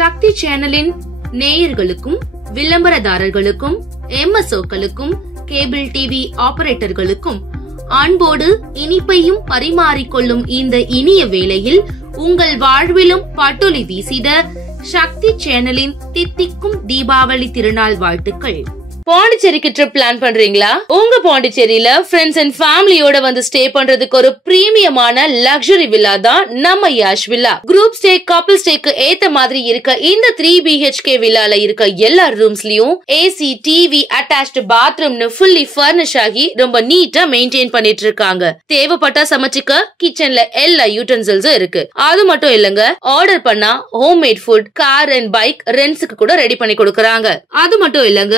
சக்தி சேனலின் நேயர்களுக்கும் விளம்பரதாரர்களுக்கும் MSOக்களுக்கும் cable TV ஆபரேட்டர்களுக்கும் அன்போடு இனிப்பையும் பரிமாறிக்கொள்ளும் இந்த இனிய வேளையில் உங்கள் வாழ்விலும் பட்டொலி வீசிட சக்தி சேனலின் தித்திக்கும் தீபாவளி திருநாள் வாழ்த்துக்கள். பாண்டிச்சேரிக்கு ட்ரிப் பிளான் பண்றீங்களா? உங்க பாண்டிச்சேரியில ஃப்ரெண்ட்ஸ் அண்ட் ஃபேமிலியோட வந்து ஸ்டே பண்றதுக்கு ஒரு பிரீமியமான லக்ஸரி வில்லா தான் நம்ம Yash villa. Group stay, couple ஸ்டேக்கு ஏத்த மாதிரி இருக்க இந்த 3 BHK வில்லால இருக்க எல்லா ரூம்ஸ்லயும் AC, டிவி, அட்டாச்ட் பாத்ரூம்னு ஃபுல்லி ஃபர்னிஷ் ஆகி ரொம்ப நீட்டா மெயின்டைன் பண்ணிட்டு இருக்காங்க. தேவைப்பட்டா சமைச்சுக்க கிச்சன்ல எல்லா யூட்டன்சில்ஸும் இருக்கு. அது மட்டும் இல்லங்க, ஆர்டர் பண்ணா homemade food, car and bike ரெண்ட்ஸ்க்கு கூட ரெடி பண்ணி கொடுக்கறாங்க. அது மட்டும் இல்லங்க,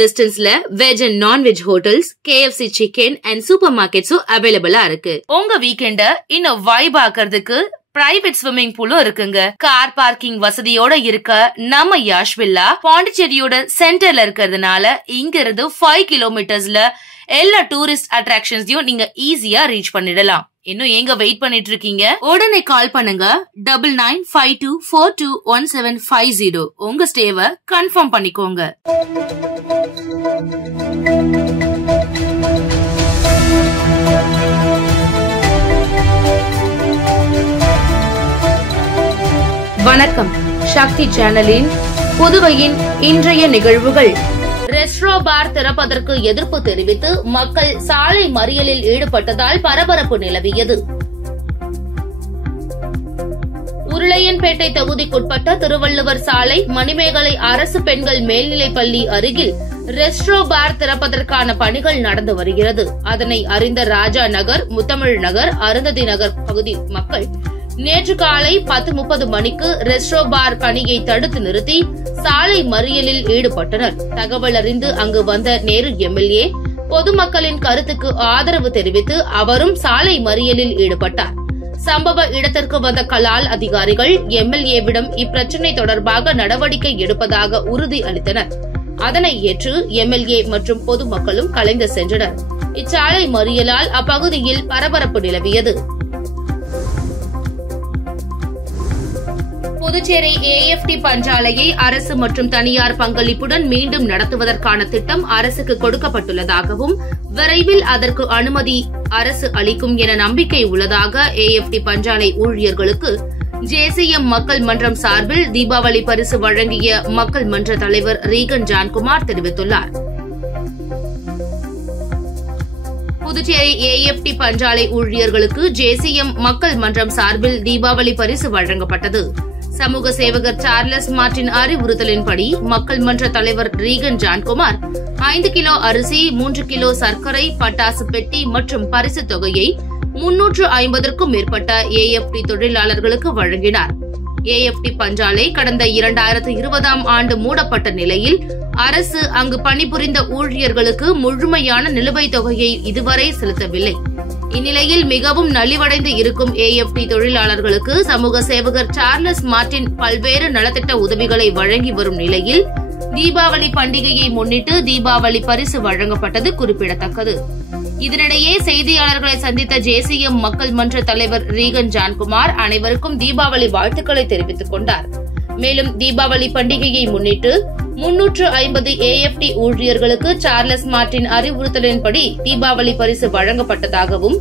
டிஸ்டன்ஸ்ல veg and non-veg hotels, KFC chicken and super மார்க்கெட்ஸும் அவைலபிளா இருக்கு. உங்க வீக்கெண்ட இன்னும் வைப் ஆக்குறதுக்கு பிரைவேட் ஸ்விம்மிங் பூலும் இருக்குங்க. கார் பார்க்கிங் வசதியோட இருக்க நம்ம யாஷ் வில்லா பாண்டிச்சேரியோட சென்டர்ல இருக்கிறதுனால இங்க இருந்து 5 கிலோமீட்டர்ஸ்ல எல்லா டூரிஸ்ட் அட்ராக்ஷன்ஸையும் நீங்க ஈஸியா ரீச் பண்ணிடலாம். இன்னும் எங்க வெயிட் பண்ணிட்டு இருக்கீங்க? உடனே கால் பண்ணுங்க 9952421750. உங்க ஸ்டேவை கன்ஃபார்ம் பண்ணிக்கோங்க. வணக்கம். சக்தி சேனலின் புதுவையின் இன்றைய நிகழ்வுகள். ரெஸ்ட்ரோ பார் திறப்பதற்கு எதிர்ப்பு தெரிவித்து மக்கள் சாலை மறியலில் ஈடுபட்டதால் பரபரப்பு நிலவியது. உருளையன்பேட்டை தொகுதிக்குட்பட்ட திருவள்ளுவர் சாலை மணிமேகலை அரசு பெண்கள் மேல்நிலைப் பள்ளி அருகில் ரெஸ்ட்ரோ பார் திறப்பதற்கான பணிகள் நடந்து வருகிறது. அதனை அறிந்த ராஜா நகர், முத்தமிழ் நகர், அருந்ததி நகர் பகுதி மக்கள் நேற்று காலை 10:30 மணிக்கு ரெஸ்ட்ரோ பார் பணியை தடுத்து நிறுத்தி சாலை மறியலில் ஈடுபட்டனர். தகவல் அறிந்து அங்கு வந்த நேரு MLA பொதுமக்களின் கருத்துக்கு ஆதரவு தெரிவித்து அவரும் சாலை மறியலில் ஈடுபட்டார். சம்பவ இடத்திற்கு வந்த கலால் அதிகாரிகள் MLAவிடம் இப்பிரச்சினை தொடர்பாக நடவடிக்கை எடுப்பதாக உறுதி அளித்தனர். அதனை ஏற்று MLA மற்றும் பொதுமக்களும் கலைந்து சென்றனர். இச்சாலை மறியலால் அப்பகுதியில் பரபரப்பு நிலவியது. புதுச்சேரி AFT பஞ்சாலையை அரசு மற்றும் தனியார் பங்களிப்புடன் மீண்டும் நடத்துவதற்கான திட்டம் அரசுக்கு கொடுக்கப்பட்டுள்ளதாகவும் விரைவில் அதற்கு அனுமதி அரசு அளிக்கும் என நம்பிக்கை உள்ளதாக AFT பஞ்சாலை ஊழியர்களுக்கு JCM மக்கள் மன்றம் சார்பில் தீபாவளி பரிசு வழங்கிய மக்கள் மன்ற தலைவர் ரீகன் ஜான்குமார் தெரிவித்துள்ளார். புதுச்சேரி AFT பஞ்சாலை ஊழியர்களுக்கு JCM மக்கள் மன்றம் சார்பில் தீபாவளி பரிசு வழங்கப்பட்டது. சமூக சேவகர் சார்லஸ் மார்டின் அறிவுறுத்தலின்படி மக்கள் மன்ற தலைவர் ரீகன் ஜான்குமார் 5 கிலோ அரிசி, 3 கிலோ சர்க்கரை, பட்டாசு பெட்டி மற்றும் பரிசு தொகையை 350க்கும் மேற்பட்ட AFT தொழிலாளர்களுக்கு வழங்கினார். AFT பஞ்சாலை கடந்த 2020ஆம் ஆண்டு மூடப்பட்ட நிலையில் அரசு அங்கு பணிபுரிந்த ஊழியர்களுக்கு முழுமையான நிலுவைத் தொகையை இதுவரை செலுத்தவில்லை. இந்நிலையில் மிகவும் நலிவடைந்து இருக்கும் AFT தொழிலாளர்களுக்கு சமூக சேவகர் சார்லஸ் மார்டின் பல்வேறு நலத்திட்ட உதவிகளை வழங்கி வரும் நிலையில் தீபாவளி பண்டிகையை முன்னிட்டு தீபாவளி பரிசு வழங்கப்பட்டது குறிப்பிடத்தக்கது. இதனிடையே செய்தியாளர்களை சந்தித்த JCM மக்கள் மன்ற தலைவர் ரீகன் ஜான்குமார் அனைவருக்கும் தீபாவளி வாழ்த்துக்களை தெரிவித்துக் கொண்டார். மேலும் தீபாவளி பண்டிகையை முன்னிட்டு 350 AFT ஊழியர்களுக்கு சார்லஸ் மார்டின் அறிவுறுத்தலின்படி தீபாவளி பரிசு வழங்கப்பட்டதாகவும்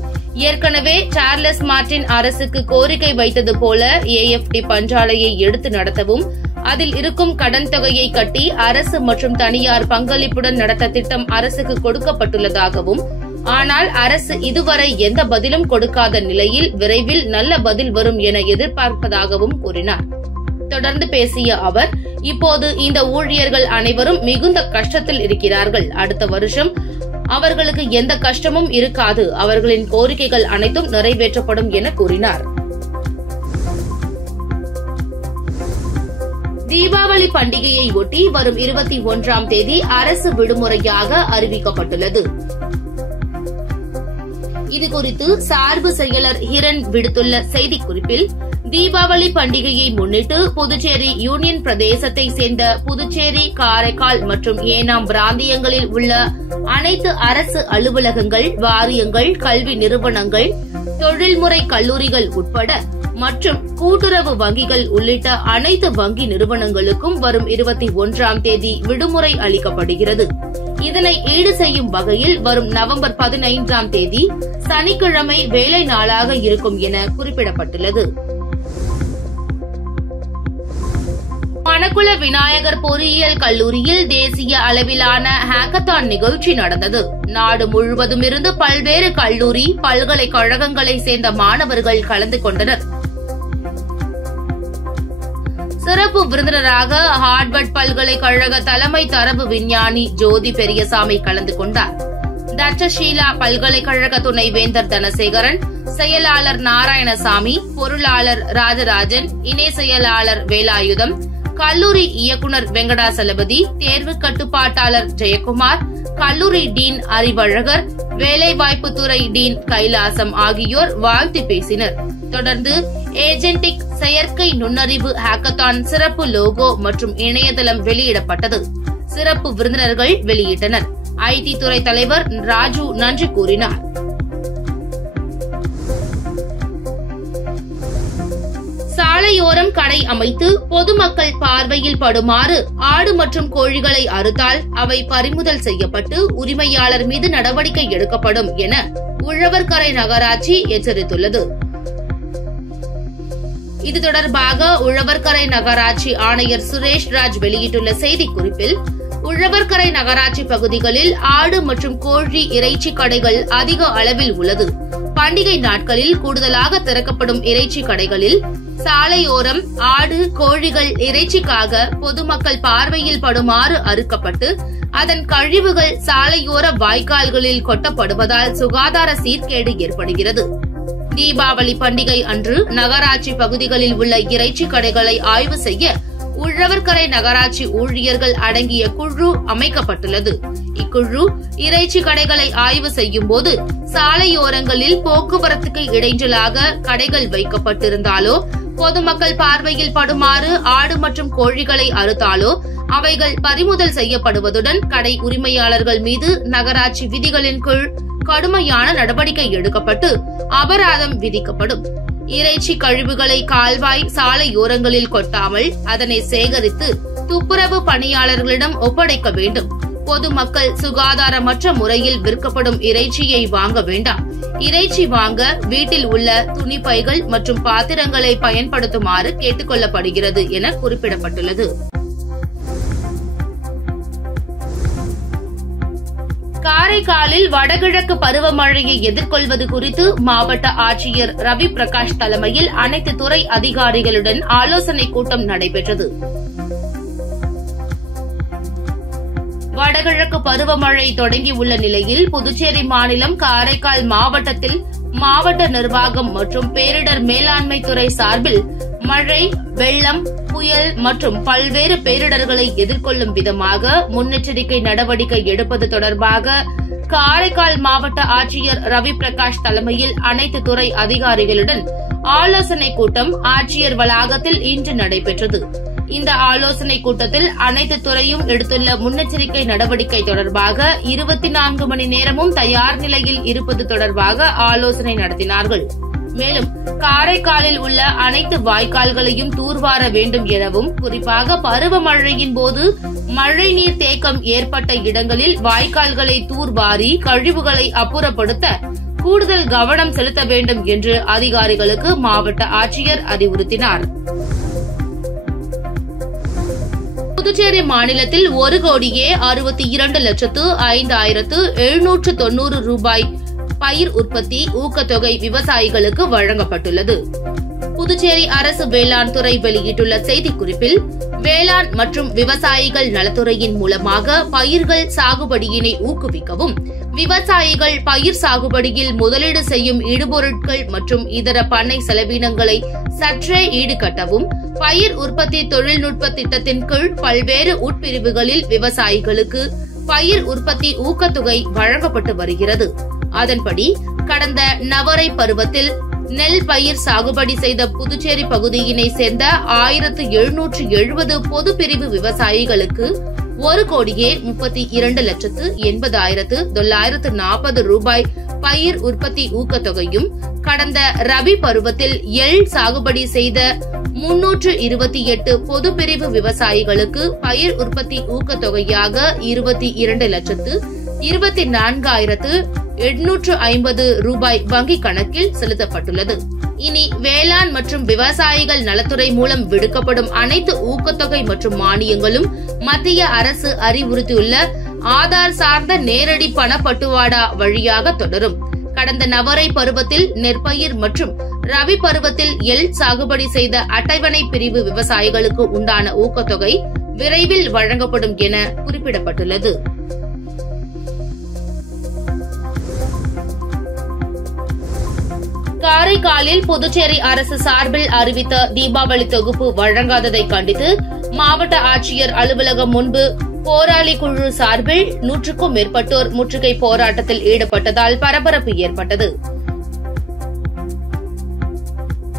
ஏற்கனவே சார்லஸ் மார்டின் அரசுக்கு கோரிக்கை வைத்தது போல AFT பஞ்சாலையை எடுத்து நடத்தவும் அதில் இருக்கும் கடன் தொகையை கட்டி அரசு மற்றும் தனியார் பங்களிப்புடன் நடத்த திட்டம் அரசுக்கு கொடுக்கப்பட்டுள்ளதாகவும் ஆனால் அரசு இதுவரை எந்த பதிலும் கொடுக்காத நிலையில் விரைவில் நல்ல பதில் வரும் என எதிர்பார்ப்பதாகவும் கூறினார். தொடர்ந்து பேசிய அவர், இப்போது இந்த ஊழியர்கள் அனைவரும் மிகுந்த கஷ்டத்தில் இருக்கிறார்கள். அடுத்த வருஷம் அவர்களுக்கு எந்த கஷ்டமும் இருக்காது. அவர்களின் கோரிக்கைகள் அனைத்தும் நிறைவேற்றப்படும் என கூறினார். தீபாவளி பண்டிகையை ஒட்டி வரும் 21ஆம் தேதி அரசு விடுமுறையாக அறிவிக்கப்பட்டுள்ளது. இதுகுறித்து சார்பு செயலர் ஹிரண் விடுத்துள்ள செய்திக்குறிப்பில், தீபாவளி பண்டிகையை முன்னிட்டு புதுச்சேரி யூனியன் பிரதேசத்தை சேர்ந்த புதுச்சேரி, காரைக்கால் மற்றும் ஏனாம் பிராந்தியங்களில் உள்ள அனைத்து அரசு அலுவலகங்கள், வாரியங்கள், கல்வி நிறுவனங்கள், தொழில்முறை கல்லூரிகள் உட்பட மற்றும் கூட்டுறவு வங்கிகள் உள்ளிட்ட அனைத்து வங்கி நிறுவனங்களுக்கும் வரும் 21ஆம் தேதி விடுமுறை அளிக்கப்படுகிறது. இதனை ஈடு செய்யும் வகையில் வரும் நவம்பர் 15ஆம் தேதி சனிக்கிழமை வேலை நாளாக இருக்கும் என குறிப்பிடப்பட்டுள்ளது. மணக்குள விநாயகர் பொறியியல் கல்லூரியில் தேசிய அளவிலான ஹேக்கத்தான் நிகழ்ச்சி நடந்தது. நாடு முழுவதும் இருந்து பல்வேறு கல்லூரி, பல்கலைக்கழகங்களை சேர்ந்த மாணவர்கள் கலந்து கொண்டனர். சிறப்பு விருந்தினராக ஹார்வர்ட் பல்கலைக்கழக தலைமை தரவு விஞ்ஞானி ஜோதி பெரியசாமி கலந்து கொண்டார். தட்சஷீலா பல்கலைக்கழக துணைவேந்தர் தனசேகரன், செயலாளர் நாராயணசாமி, பொருளாளர் ராஜராஜன், இணை செயலாளர் வேலாயுதம், கல்லூரி இயக்குநர் வெங்கடாசலபதி, தேர்வு கட்டுப்பாட்டாளர் ஜெயக்குமார், கல்லூரி டீன் அறிவழகர், வேலைவாய்ப்புத்துறை டீன் கைலாசம் ஆகியோர் வாழ்த்து பேசினர். தொடர்ந்து ஏஜென்டிக் செயற்கை நுண்ணறிவு ஹேக்கத்தான் சிறப்பு லோகோ மற்றும் இணையதளம் வெளியிடப்பட்டது. சிறப்பு விருந்தினர்கள் வெளியிட்டனர். ஐடி துறை தலைவர் ராஜு நன்றி கூறினார். சாலையோரம் கடை அமைத்து பொதுமக்கள் பார்வையில் படுமாறு ஆடு மற்றும் கோழிகளை அறுத்தால் அவை பறிமுதல் செய்யப்பட்டு உரிமையாளர் மீது நடவடிக்கை எடுக்கப்படும் என உழவர்கரை நகராட்சி எச்சரித்துள்ளது. இது தொடர்பாக உழவர்கரை நகராட்சி ஆணையர் சுரேஷ் ராஜ் வெளியிட்டுள்ள செய்திக்குறிப்பில், உழவர்கரை நகராட்சி பகுதிகளில் ஆடு மற்றும் கோழி இறைச்சி கடைகள் அதிக அளவில் உள்ளது. பண்டிகை நாட்களில் கூடுதலாக திறக்கப்படும் இறைச்சி கடைகளில் சாலையோரம் ஆடு, கோழிகள் இறைச்சிக்காக பொதுமக்கள் பார்வையில் படுமாறு அறுக்கப்பட்டு அதன் கழிவுகள் சாலையோர வாய்க்கால்களில் கொட்டப்படுவதால் சுகாதார சீர்கேடு ஏற்படுகிறது. தீபாவளி பண்டிகை அன்று நகராட்சி பகுதிகளில் உள்ள இறைச்சி கடைகளை ஆய்வு செய்ய உழவர்கரை நகராட்சி ஊழியர்கள் அடங்கிய குழு அமைக்கப்பட்டுள்ளது. இக்குழு இறைச்சி கடைகளை ஆய்வு செய்யும் போது சாலையோரங்களில் போக்குவரத்துக்கு இடைஞ்சலாக கடைகள் வைக்கப்பட்டிருந்தாலோ, பொதுமக்கள் பார்வையில் படுமாறு ஆடு மற்றும் கோழிகளை அறுத்தாலோ அவைகள் பறிமுதல் செய்யப்படுவதுடன் கடை உரிமையாளர்கள் மீது நகராட்சி விதிகளின் கீழ் கடுமையான நடவடிக்கை எடுக்கப்பட்டு அபராதம் விதிக்கப்படும். இறைச்சி கழிவுகளை கால்வாய், சாலையோரங்களில் கொட்டாமல் அதனை சேகரித்து துப்புரவு பணியாளர்களிடம் ஒப்படைக்க வேண்டும். பொதுமக்கள் சுகாதாரமற்ற முறையில் விற்கப்படும் இறைச்சியை வாங்க வேண்டாம். இறைச்சி வாங்க வீட்டில் உள்ள துணிப்பைகள் மற்றும் பாத்திரங்களை பயன்படுத்துமாறு கேட்டுக் கொள்ளப்படுகிறது என குறிப்பிடப்பட்டுள்ளது. காரைக்காலில் வடகிழக்கு பருவமழையை எதிர்கொள்வது குறித்து மாவட்ட ஆட்சியர் ரவி பிரகாஷ் தலைமையில் அனைத்து துறை அதிகாரிகளுடன் ஆலோசனைக் கூட்டம் நடைபெற்றது. வடகிழக்கு பருவமழை தொடங்கியுள்ள நிலையில் புதுச்சேரி மாநிலம் காரைக்கால் மாவட்டத்தில் மாவட்ட நிர்வாகம் மற்றும் பேரிடர் மேலாண்மை துறை சார்பில் மழை, வெள்ளம், புயல் மற்றும் பல்வேறு பேரிடர்களை எதிர்கொள்ளும் விதமாக முன்னெச்சரிக்கை நடவடிக்கை எடுப்பது தொடர்பாக காரைக்கால் மாவட்ட ஆட்சியர் ரவி பிரகாஷ் தலைமையில் அனைத்து துறை அதிகாரிகளுடன் ஆலோசனைக் கூட்டம் ஆட்சியர் வளாகத்தில் இன்று நடைபெற்றது. இந்த ஆலோசனைக் கூட்டத்தில் அனைத்து துறையும் எடுத்துள்ள முன்னெச்சரிக்கை நடவடிக்கை தொடர்பாக 24 மணி நேரமும் தயார் நிலையில் இருப்பது தொடர்பாக ஆலோசனை நடத்தினார்கள். மேலும் காரைக்காலில் உள்ள அனைத்து வாய்க்கால்களையும் தூர்வார வேண்டும் எனவும், குறிப்பாக பருவமழையின் போது மழைநீர் தேக்கம் ஏற்பட்ட இடங்களில் வாய்க்கால்களை தூர்வாரி கழிவுகளை அப்புறப்படுத்த கூடுதல் கவனம் செலுத்த வேண்டும் என்று அதிகாரிகளுக்கு மாவட்ட ஆட்சியர் அறிவுறுத்தினார். புதுச்சேரி மாநிலத்தில் 1,62,05,790 ரூபாய் பயிர் உற்பத்தி ஊக்கத்தொகை விவசாயிகளுக்கு வழங்கப்பட்டுள்ளது. புதுச்சேரி அரசு வேளாண் துறை வெளியிட்டுள்ள செய்திக்குறிப்பில், வேளாண் மற்றும் விவசாயிகள் நலத்துறையின் மூலமாக பயிர்கள் சாகுபடியினை ஊக்குவிக்கவும், விவசாயிகள் பயிர் சாகுபடியில் முதலீடு செய்யும் இடுபொருட்கள் மற்றும் இதர பண்ணை செலவினங்களை சற்றே ஈடுகட்டவும், பயிர் உற்பத்தி தொழில்நுட்ப திட்டத்தின் கீழ் பல்வேறு உட்பிரிவுகளில் விவசாயிகளுக்கு பயிர் உற்பத்தி ஊக்கத்தொகை வழங்கப்பட்டு வருகிறது. அதன்படி கடந்த நவரை பருவத்தில் நெல் பயிர் சாகுபடி செய்த புதுச்சேரி பகுதியினை சேர்ந்த 1770 பொதுப்பிரிவு விவசாயிகளுக்கு 1,32,80,940 ரூபாய் பயிர் உற்பத்தி ஊக்கத்தொகையும், கடந்த ரபி பருவத்தில் எள் சாகுபடி செய்த 328 பொதுப்பிரிவு விவசாயிகளுக்கு பயிர் உற்பத்தி ஊக்கத்தொகையாக 22,24,850 ரூபாய் வங்கிக் கணக்கில் செலுத்தப்பட்டுள்ளது. இனி வேளாண் மற்றும் விவசாயிகள் நலத்துறை மூலம் விடுக்கப்படும் அனைத்து ஊக்கத்தொகை மற்றும் மானியங்களும் மத்திய அரசு அறிவுறுத்தியுள்ள ஆதார் சார்ந்த நேரடி பணப்பட்டுவாடா வழியாக தொடரும். கடந்த நவரை பருவத்தில் நெற்பயிர் மற்றும் ரபி பருவத்தில் எள் சாகுபடி செய்த அட்டவணை பிரிவு விவசாயிகளுக்கு உண்டான ஊக்கத்தொகை விரைவில் வழங்கப்படும் என குறிப்பிடப்பட்டுள்ளது. காரைக்காலில் புதுச்சேரி அரசு சார்பில் அறிவித்த தீபாவளி தொகுப்பு வழங்காததை கண்டித்து மாவட்ட ஆட்சியர் அலுவலகம் முன்பு போராளி குழு சார்பில் 100க்கும் மேற்பட்டோர் முற்றுகை போராட்டத்தில் ஈடுபட்டதால் பரபரப்பு ஏற்பட்டது.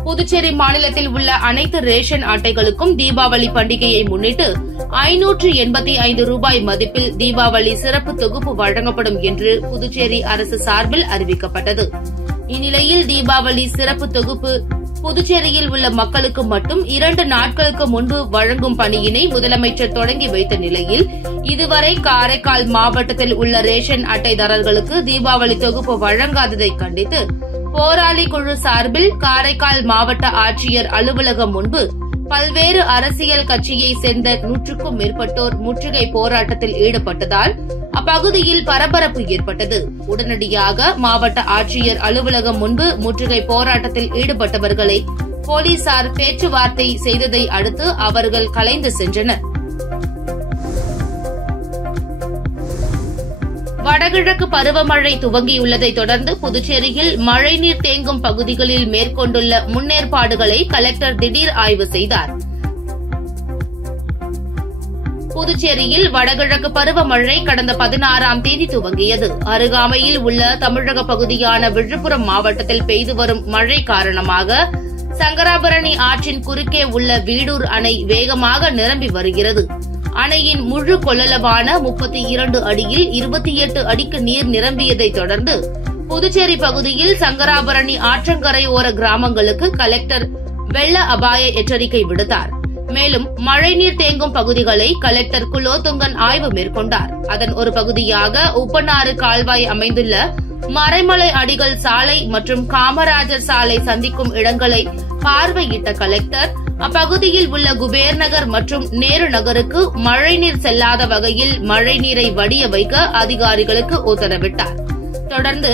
புதுச்சேரி மாநிலத்தில் உள்ள அனைத்து ரேஷன் அட்டைகளுக்கும் தீபாவளி பண்டிகையை முன்னிட்டு 585 ரூபாய் மதிப்பில் தீபாவளி சிறப்பு தொகுப்பு வழங்கப்படும் என்று புதுச்சேரி அரசு சார்பில் அறிவிக்கப்பட்டது. இந்நிலையில் தீபாவளி சிறப்பு தொகுப்பு புதுச்சேரியில் உள்ள மக்களுக்கு மட்டும் 2 நாட்களுக்கு முன்பு வழங்கும் பணியினை முதலமைச்சர் தொடங்கி வைத்த நிலையில் இதுவரை காரைக்கால் மாவட்டத்தில் உள்ள ரேஷன் அட்டைதாரர்களுக்கு தீபாவளி தொகுப்பு வழங்காததை கண்டித்து போராளி குழு சார்பில் காரைக்கால் மாவட்ட ஆட்சியர் அலுவலகம் முன்பு பல்வேறு அரசியல் கட்சியை சேர்ந்த 100க்கும் மேற்பட்டோர் முற்றுகை போராட்டத்தில் ஈடுபட்டதால் அப்பகுதியில் பரபரப்பு ஏற்பட்டது. உடனடியாக மாவட்ட ஆட்சியர் அலுவலகம் முன்பு முற்றுகை போராட்டத்தில் ஈடுபட்டவர்களை போலீசார் பேச்சுவார்த்தை செய்ததை அடுத்து அவர்கள் கலைந்து சென்றனர். வடகிழக்கு பருவமழை துவங்கியுள்ளதை தொடர்ந்து புதுச்சேரியில் மழைநீர் தேங்கும் பகுதிகளில் மேற்கொண்டுள்ள முன்னேற்பாடுகளை கலெக்டர் திடீர் ஆய்வு செய்தார். புதுச்சேரியில் வடகிழக்கு பருவமழை கடந்த 16ஆம் தேதி துவங்கியது. அருகாமையில் உள்ள தமிழக பகுதியான விழுப்புரம் மாவட்டத்தில் பெய்து வரும் மழை காரணமாக சங்கராபரணி ஆற்றின் குறுக்கே உள்ள வீடூர் அணை வேகமாக நிரம்பி வருகிறது. அணையின் முழு கொள்ளளவான 32 அடியில் 28 அடிக்கு நீர் நிரம்பியதை தொடர்ந்து புதுச்சேரி பகுதியில் சங்கராபரணி ஆற்றங்கரையோர கிராமங்களுக்கு கலெக்டர் வெள்ள அபாய எச்சரிக்கை விடுத்தார். மேலும் மழைநீர் தேங்கும் பகுதிகளை கலெக்டர் குலோத்துங்கன் ஆய்வு மேற்கொண்டார். அதன் ஒரு பகுதியாக உப்பனாறு கால்வாய் அமைந்துள்ள மறைமலை அடிகள் சாலை மற்றும் காமராஜர் சாலை சந்திக்கும் இடங்களை பார்வையிட்ட கலெக்டர் அப்பகுதியில் உள்ள குபேர் நகர் மற்றும் நேரு நகருக்கு மழைநீர் செல்லாத வகையில் மழைநீரை வடிய வைக்க அதிகாரிகளுக்கு உத்தரவிட்டார். தொடர்ந்து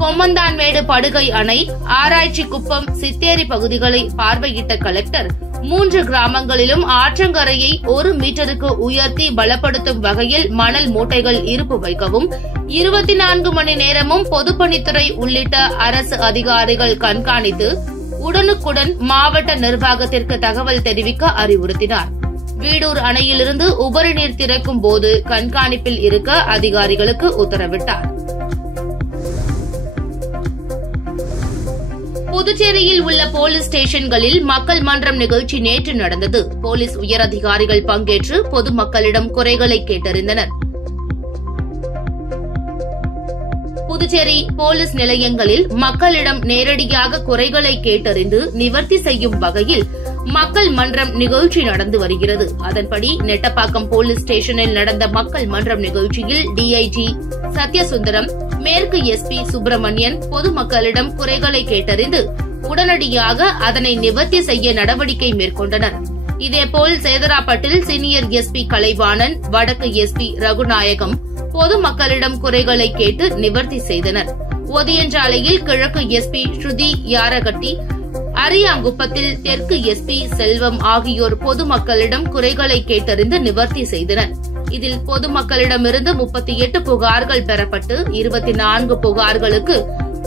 கொம்மந்தான்மேடு படுகை அணை, ஆராய்ச்சி குப்பம், சித்தேரி பகுதிகளை பார்வையிட்ட கலெக்டர் 3 கிராமங்களிலும் ஆற்றங்கரையை 1 மீட்டருக்கு உயர்த்தி பலப்படுத்தும் வகையில் மணல் மூட்டைகள் இருப்பு வைக்கவும் 24 மணி நேரமும் பொதுப்பணித்துறை உள்ளிட்ட அரசு அதிகாரிகள் கண்காணித்து உடனுக்குடன் மாவட்ட நிர்வாகத்திற்கு தகவல் தெரிவிக்க அறிவுறுத்தினார். வீடூர் அணையிலிருந்து உபரி நீர் திறக்கும் போது கண்காணிப்பில் இருக்க அதிகாரிகளுக்கு உத்தரவிட்டார். புதுச்சேரியில் உள்ள போலீஸ் ஸ்டேஷன்களில் மக்கள் மன்றம் நிகழ்ச்சி நேற்று நடந்தது. போலீஸ் உயரதிகாரிகள் பங்கேற்று பொதுமக்களிடம் குறைகளை கேட்டறிந்தனர். புதுச்சேரி போலீஸ் நிலையங்களில் மக்களிடம் நேரடியாக குறைகளை கேட்டறிந்து நிவர்த்தி செய்யும் வகையில் மக்கள் மன்றம் நிகழ்ச்சி நடந்து வருகிறது. அதன்படி நெட்டப்பாக்கம் போலீஸ் ஸ்டேஷனில் நடந்த மக்கள் மன்றம் நிகழ்ச்சியில் டிஐஜி சத்யசுந்தரம், மேற்கு எஸ்பி சுப்பிரமணியன் பொதுமக்களிடம் குறைகளை கேட்டறிந்து உடனடியாக அதனை நிவர்த்தி செய்ய நடவடிக்கை மேற்கொண்டனர். இதேபோல் சேதராப்பட்டில் சீனியர் எஸ்பி கலைவாணன், வடக்கு எஸ்பி ரகுநாயகம் பொதுமக்களிடம் குறைகளை கேட்டு நிவர்த்தி செய்தனர். ஒதியஞ்சாலையில் கிழக்கு எஸ்பி ஸ்ருதி யாரகட்டி, அரியாங்குப்பத்தில் தெற்கு எஸ்பி செல்வம் ஆகியோர் பொதுமக்களிடம் குறைகளை கேட்டறிந்து நிவர்த்தி செய்தனர். இதில் பொதுமக்களிடமிருந்து 38 புகார்கள் பெறப்பட்டு 24 புகார்களுக்கு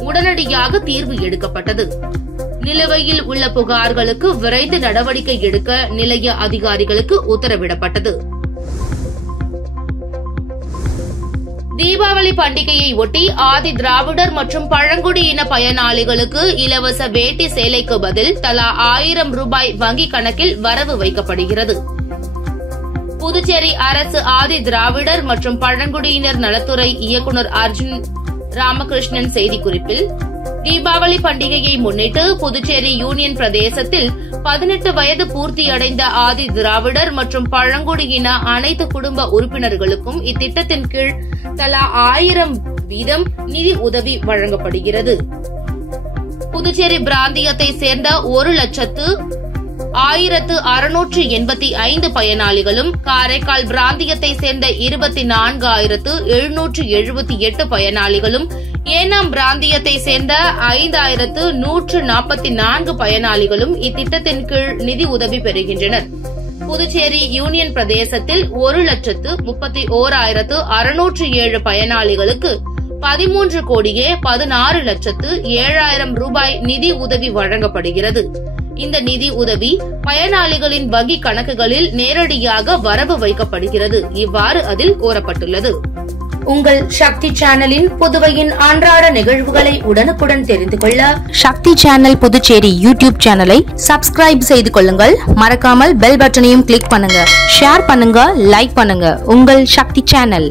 உடனடியாக தீர்வு எடுக்கப்பட்டது. நிலுவையில் உள்ள புகார்களுக்கு விரைந்து நடவடிக்கை எடுக்க நிலைய அதிகாரிகளுக்கு உத்தரவிடப்பட்டது. தீபாவளி பண்டிகையை ஒட்டி ஆதி திராவிடர் மற்றும் பழங்குடியின பயனாளிகளுக்கு இலவச வேட்டி சேலைக்கு பதில் தலா 1000 ரூபாய் வங்கிக் கணக்கில் வரவு வைக்கப்படுகிறது. புதுச்சேரி அரசு ஆதி திராவிடர் மற்றும் பழங்குடியினர் நலத்துறை இயக்குநர் அர்ஜுன் ராமகிருஷ்ணன் செய்திக்குறிப்பில், தீபாவளி பண்டிகையை முன்னிட்டு புதுச்சேரி யூனியன் பிரதேசத்தில் 18 வயது பூர்த்தியடைந்த ஆதி திராவிடர் மற்றும் பழங்குடியின அனைத்து குடும்ப உறுப்பினர்களுக்கும் இத்திட்டத்தின் கீழ் தலா 1000 வீதம் நிதி உதவி வழங்கப்படுகிறது. புதுச்சேரி பிராந்தியத்தை சேர்ந்த 1,0685 பயனாளிகளும், காரைக்கால் பிராந்தியத்தை சேர்ந்த 24,778 பயனாளிகளும், ஏனாம் பிராந்தியத்தை சேர்ந்த 5,144 பயனாளிகளும் இத்திட்டத்தின் கீழ் நிதி உதவி பெறுகின்றனர். புதுச்சேரி யூனியன் பிரதேசத்தில் 1,31,607 பயனாளிகளுக்கு 13,16,07,000 ரூபாய் நிதி உதவி வழங்கப்படுகிறது. இந்த நிதி உதவி பயனாளிகளின் வங்கி கணக்குகளில் நேரடியாக வரவு வைக்கப்படுகிறது. இவ்வாறு அதில் கோரப்பட்டுள்ளது. உங்கள் சக்தி சேனலின் புதுவையின் அன்றாட நிகழ்வுகளை உடனுக்குடன் தெரிந்து கொள்ள சக்தி சேனல் புதுச்சேரி யூடியூப் சேனலை சப்ஸ்கிரைப் செய்து கொள்ளுங்கள். மறக்காமல் பெல் பட்டனையும் கிளிக் பண்ணுங்க. ஷேர் பண்ணுங்க, லைக் பண்ணுங்க. உங்கள் சக்தி சேனல்.